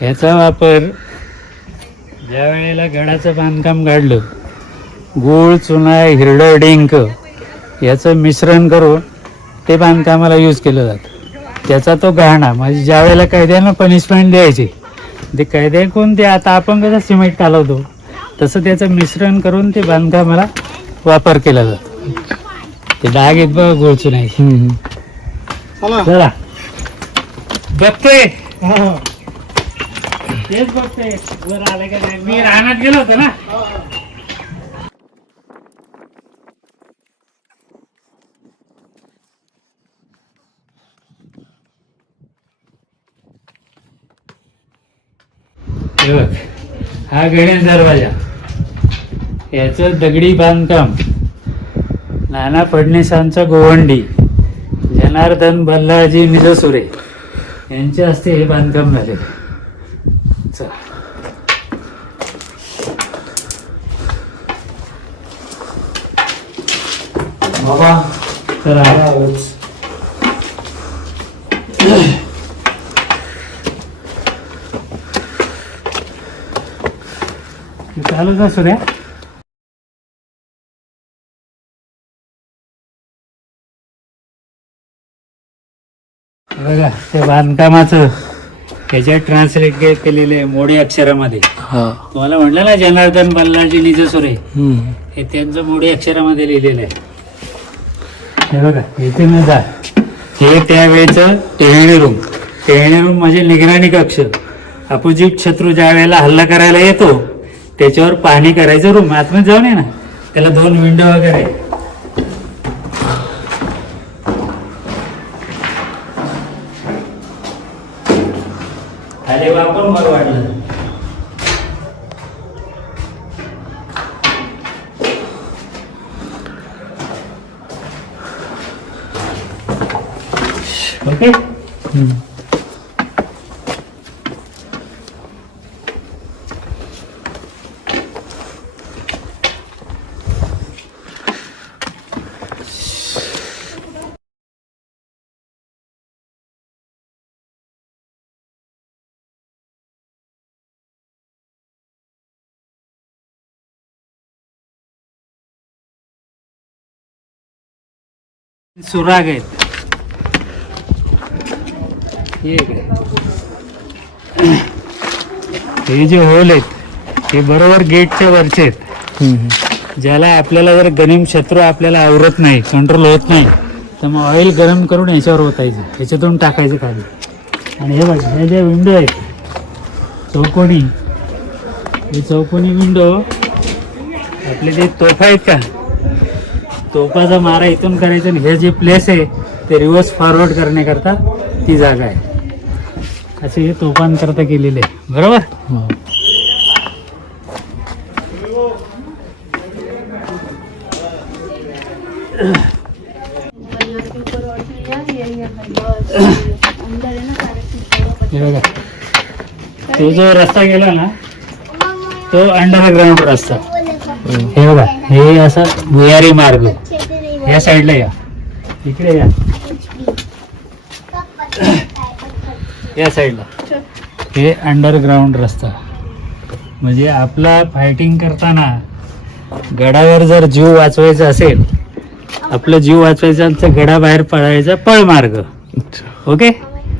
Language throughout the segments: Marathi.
ह्याचा वापर ज्या वेळेला गडाचं बांधकाम काढलं, गूळ, चुना, हिरडं, डिंक याचं मिश्रण करून ते बांधकामाला यूज केलं जातं. त्याचा तो गहाणा म्हणजे ज्या वेळेला कैद्यांना पनिशमेंट द्यायची, ते कैद्या कोण ते आता आपण कसं सिमेंट कालवतो तसं त्याचं मिश्रण करून ते बांधकामाला वापर केला जातो. ते डाग येत बघ गोळचू नाही. चला बघतोय, तेच बघतोय वर आलं का नाही. मी रानात गेलो होतो ना. हा गणेश दरवाजा, याचं दगडी बांधकाम नाना फडणीसांचा गोवंडी जनार्दन बल्लाजी मिजसुरे यांच्या हस्ते हे बांधकाम झाले. बाबा तर चालूच असू द्या. बघा ते बांधकामाचं त्याच्यात ट्रान्सलेट केलेले आहे मोडी अक्षरामध्ये. तुम्हाला म्हटलं ना जनार्दन बल्लाजी निजसुरे, हे त्यांचं मोडी अक्षरामध्ये लिहिलेलं आहे. हे बघा इथे न जा, हे त्यावेळेचं टेहळणी रूम म्हणजे निगराणी कक्ष. अपोजिट शत्रू ज्या वेळेला हल्ला करायला येतो त्याच्यावर पाहणी करायचं रूम. आतमध्ये जाऊन आहे ना, त्याला 2 विंडो वगैरे. अरे वापर मग वाटलं. ओके. सुराग आहेत हे जे होल आहेत हे बरोबर गेटच्या वरचे आहेत. ज्याला आपल्याला जर गनिम शत्रू आपल्याला आवरत नाही, कंट्रोल होत नाही, तर मग ऑइल गरम करून ह्याच्यावर ओतायचं, ह्याच्यातून टाकायचं खाली. आणि हे बघा हे जे विंडो आहेत चौकोनी, हे चौकोनी विंडो आपले जे तोफा आहेत का, तोफाचा मारा इथून करायचा. आणि हे जे प्लेस आहे ते रिव्हर्स फॉरवर्ड करण्याकरता ती जागा आहे. असे हे तोफांकरता केलेले आहे. बरोबर. हे बघा तो जो रस्ता गेला ना तो अंडरग्राऊंड रस्ता. हे बघा हे असा भुयारी मार्ग. या साईडला या, इकडे या साईडला हे अंडरग्राऊंड रस्ता. म्हणजे आपला फायटिंग करताना गडावर जर जीव वाचवायचा असेल, आपला जीव वाचवायचा तर गडाबाहेर पळायचा पळमार्ग. ओके.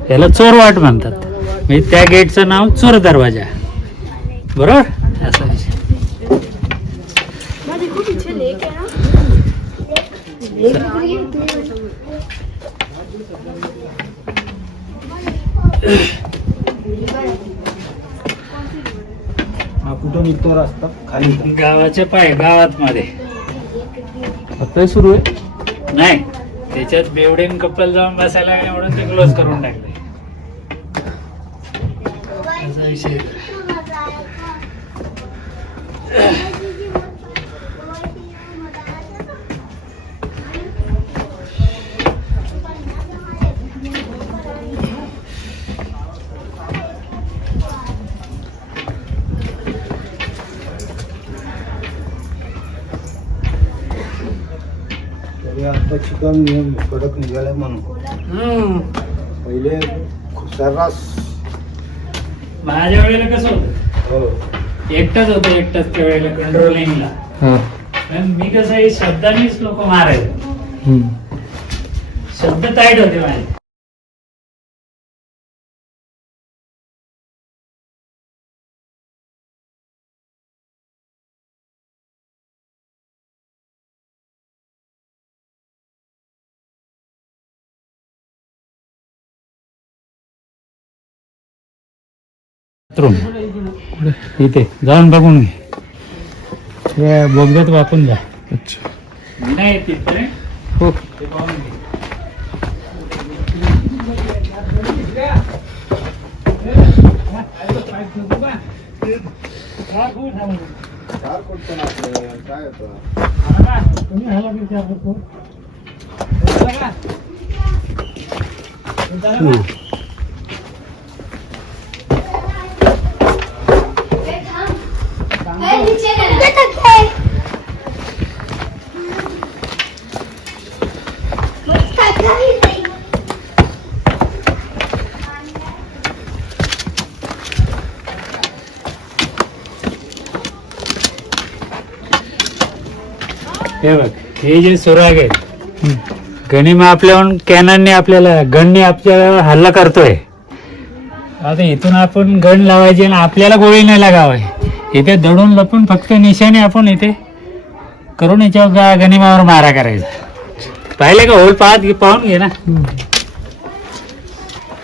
याला चोरवाट म्हणतात. म्हणजे त्या गेटचं नाव चोर दरवाजा. बरोबर. असं कुठं निघतो रस्ता खाली गावाचे पाय गावात मध्ये आता सुरू आहे नाही. त्याच्यात बेवडेन कपल जाऊन बसायला एवढं ते क्लोज करून टाकले. असा विषय. आता चिकन नियम कडक निघालाय म्हणून. पहिले सर्रास माझ्या वेळेला कसं होतं एकटाच होतो एकटाच त्या वेळेला कंट्रोलिंगला. पण मी कसं आहे शब्दांनीच लोक मारायचे. शब्द टाईट होते माझे. इथे जाऊन बघून घे बोगद्यात वापून जा. अच्छा. नाही येत तिथे. हो. ते पाहून घे. चार कोट काय होतं हे बघ हे जे सुराग आहे गनिमा आपल्याहून कॅननने आपल्याला गनने आपल्याला हल्ला करतोय. आता इथून आपण गन लावायची आणि आपल्याला गोळी नाही लागावाय. इथे दडून लपून फक्त निशाने आपण इथे करून याच्यावर गनिमावर मारा करायचा. पाहिले का होल पाहून घे ना.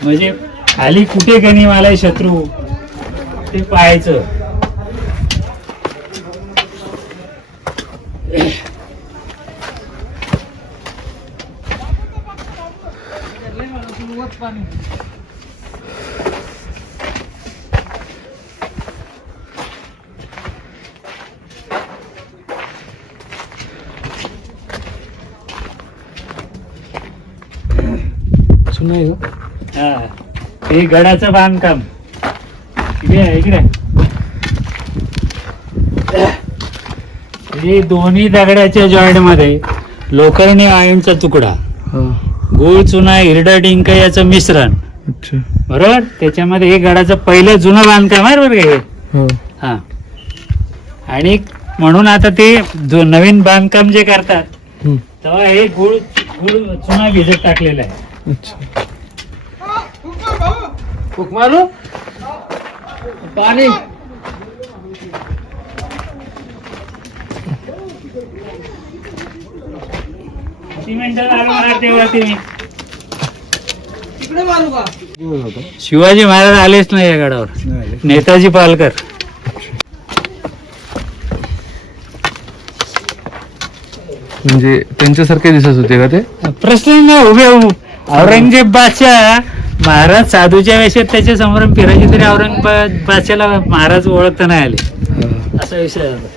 म्हणजे खाली कुठे गनिम आलाय शत्रू ते पाहायचं. नाही का? हा हे गडाचं बांधकाम इकडे. हे दोन्ही दगडाच्या जॉईंट मध्ये लोखंडी आयनचा तुकडा, गोळ चुना, हिरडा डिंक याचं मिश्रण. अच्छा. बरोबर. त्याच्यामध्ये हे गडाचं पहिलं जुनं बांधकाम आहे बरं का हे. हा आणि म्हणून आता ते नवीन बांधकाम जे करतात तेव्हा हे गुळ चुना भिजत टाकलेला आहे. अच्छा. फुक मारू पाणी. किती मिनिटं लागणार तेव्हा तुम्ही. इकडे मारू का? शिवाजी महाराज आलेच नाही या गडावर. नेताजी पालकर. म्हणजे त्यांच्यासारखे दिसत होते का ते? प्रश्न नाही उभे औरंगजेब बादशाह महाराज साधूच्या वेशात त्याच्या समोर फिरायचे तरी औरंगजेब बादशाला महाराज ओळखता नाही आले. असा विषय झाला.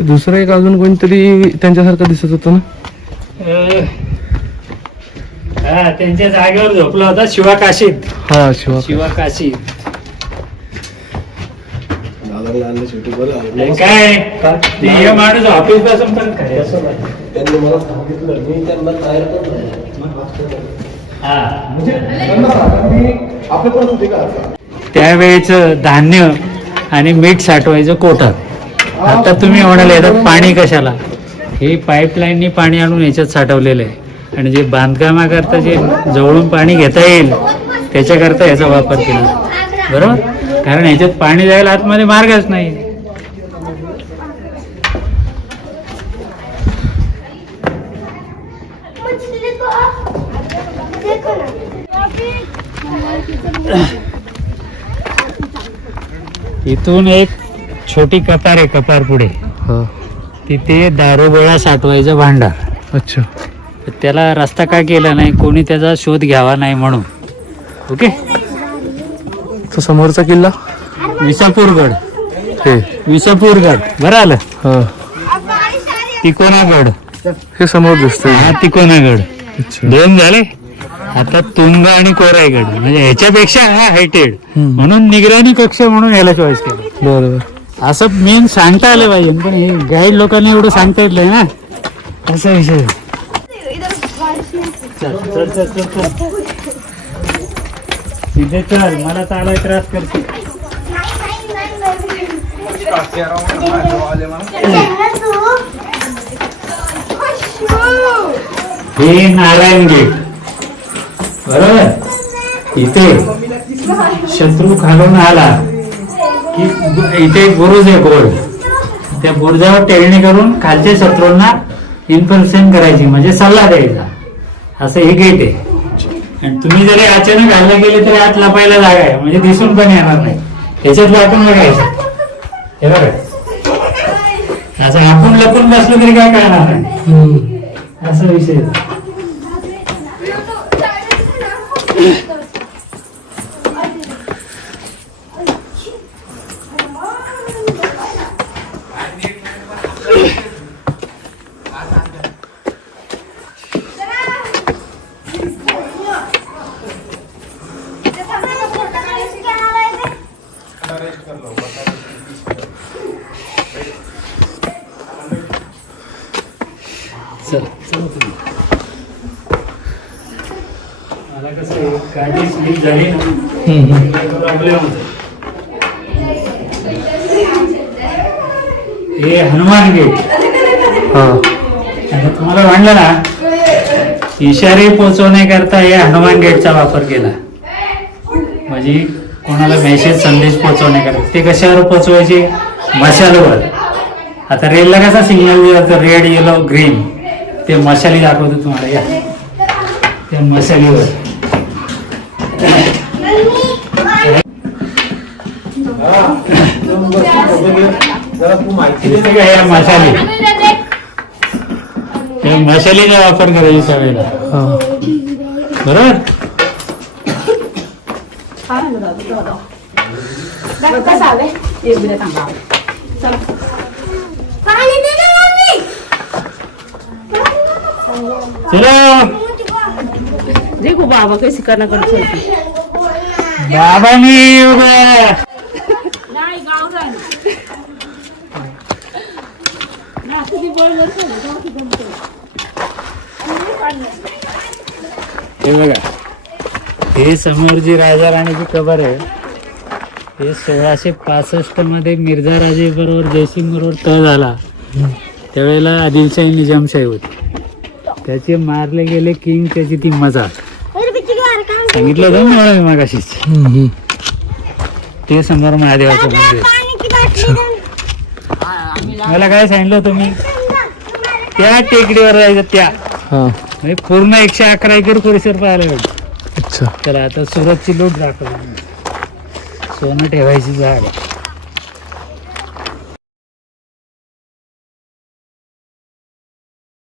दुसरं एक अजून कोणतरी त्यांच्यासारखं दिसत होतं ना. हा त्यांच्या जागेवर झोपला होता शिवा काशीद. हा शिवा काशीद. शेवटी बरं काय ते हे माणूस ऑफिस पासून पण त्यांनी मला सांगितलं मी त्यांना तयार करतो. आपल्या परत होते का त्यावेळेच धान्य आणि मीठ साठवायचं कोठात. आता तुम्ही म्हणाल याच्यात पाणी कशाला. हे पाईपलाईननी पाणी आणून याच्यात साठवलेलं आहे आणि जे बांधकामाकरता जे जवळून पाणी घेता येईल त्याच्याकरता याचा वापर केला. बरोबर. कारण ह्याच्यात पाणी जायला आतमध्ये मार्गच नाही. इथून एक छोटी कपार आहे. कपार पुढे तिथे दारूगोळा साठवायचं भांडार. अच्छा. त्याला रस्ता का केला नाही कोणी त्याचा शोध घ्यावा नाही म्हणून. ओके. तो समोरचा किल्ला विसापूरगड. हे विसापूरगड बरं आलं. तिकोनागड हे समोर दिसतंय. हा तिकोनागड. अच्छा. दोन झाले. आता तुंग आणि कोराईगड म्हणजे ह्याच्यापेक्षा हा हायटेड म्हणून निगराणी कक्ष म्हणून ह्याला चॉईस केला. बरोबर. असं मेन सांगता आलं पाहिजे पण हे गाईड लोकांना एवढं सांगता येत नाही ना. असा विषय. चल चल चल चल चल तिथे चल, मला चालाय त्रास करते. हे नारायण गेट बरोबर. इथे शत्रू खालून आला की इथे एक बुरुज आहे गोल, त्या बुरुजावर टेरणी करून खालच्या शत्रूंना इन्फॉर्मेशन करायची, म्हणजे सल्ला द्यायचा. असं हे गेट आहे. आणि तुम्ही जरी अचानक हल्ला गेले तरी आत लपायला जागा आहे, म्हणजे दिसून पण येणार नाही. त्याच्यात वाटून बघायचं. हे बघा, असं आपण लपून बसलो तरी काय कळणार नाही. असा विषय आहे. मला कसं आहे, गाडी स्लीप झाली ना प्रॉब्लेम होतो. हे हनुमान गेट. आता तुम्हाला म्हणलं ना, इशारे पोहोचवण्याकरता हे हनुमान गेटचा वापर केला. म्हणजे कोणाला मेसेज संदेश पोहोचवण्याकरता. ते कशावर पोहोचवायचे? मशालवर. आता रेलला कसा सिग्नल दिला, रेड येलो ग्रीन, ते मशाली दाखवतो तुम्हाला. या त्या मशालीवर जरा तू माहिती दिसते का या मशाली? या मशालीचा वापर करायची सवयला बरोबर. चलो देखो बाबा कैसे करना करते बाबांनी नाही गावरान हे बघा, हे समोर जी राजा राणीची कबर आहे, हे 1665 मध्ये मिर्झा राजे बरोबर जयसिंग बरोबर तह झाला. त्यावेळेला आदिलशाही निजामशाही होती. त्याचे मारले गेले किंग, त्याची ती मजा सांगितलं होतं ना मला मगाशीच. ते समोर महादेवाचं मंदिर. मला काय सांगितलं होतं मी, त्या टेकडीवर जायचं. त्या म्हणजे पूर्ण 111 एकर परिसर पाहायला भेटतो. अच्छा. तर आता सुरतची लूट दाखवली. सोनं ठेवायची जागा.